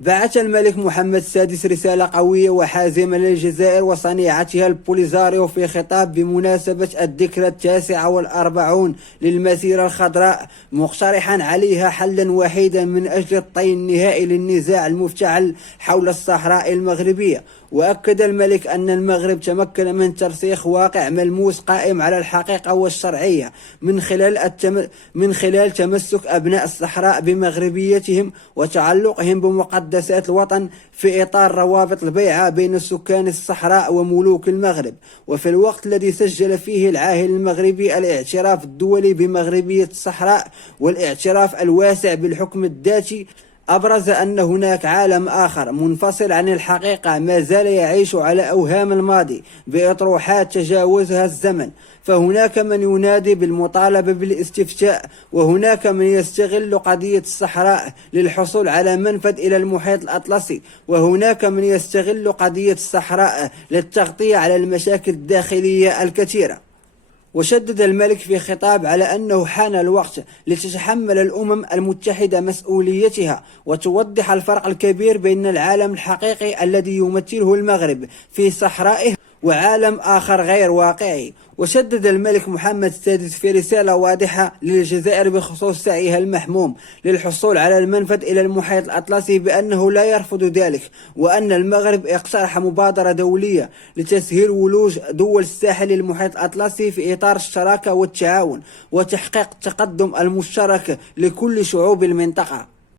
بعث الملك محمد السادس رسالة قوية وحازمة للجزائر وصنيعتها البوليزاريو في خطاب بمناسبة الذكرى 49 للمسيرة الخضراء، مقترحا عليها حلا وحيدا من أجل الطي النهائي للنزاع المفتعل حول الصحراء المغربية. وأكد الملك أن المغرب تمكن من ترسيخ واقع ملموس قائم على الحقيقة والشرعية من خلال تمسك أبناء الصحراء بمغربيتهم وتعلقهم بمقدسات الوطن في إطار روابط البيعة بين سكان الصحراء وملوك المغرب، وفي الوقت الذي سجل فيه العاهل المغربي الاعتراف الدولي بمغربية الصحراء والاعتراف الواسع بالحكم الذاتي، أبرز أن هناك عالم آخر منفصل عن الحقيقة ما زال يعيش على أوهام الماضي بأطروحات تجاوزها الزمن. فهناك من ينادي بالمطالبة بالاستفتاء، وهناك من يستغل قضية الصحراء للحصول على منفذ إلى المحيط الأطلسي، وهناك من يستغل قضية الصحراء للتغطية على المشاكل الداخلية الكثيرة. وشدد الملك في خطاب على أنه حان الوقت لتتحمل الأمم المتحدة مسؤوليتها وتوضح الفرق الكبير بين العالم الحقيقي الذي يمثله المغرب في صحرائه وعالم آخر غير واقعي. وشدد الملك محمد السادس في رسالة واضحة للجزائر بخصوص سعيها المحموم للحصول على المنفذ إلى المحيط الأطلسي بأنه لا يرفض ذلك، وأن المغرب اقترح مبادرة دولية لتسهيل ولوج دول الساحل للمحيط الأطلسي في إطار الشراكة والتعاون وتحقيق التقدم المشترك لكل شعوب المنطقة.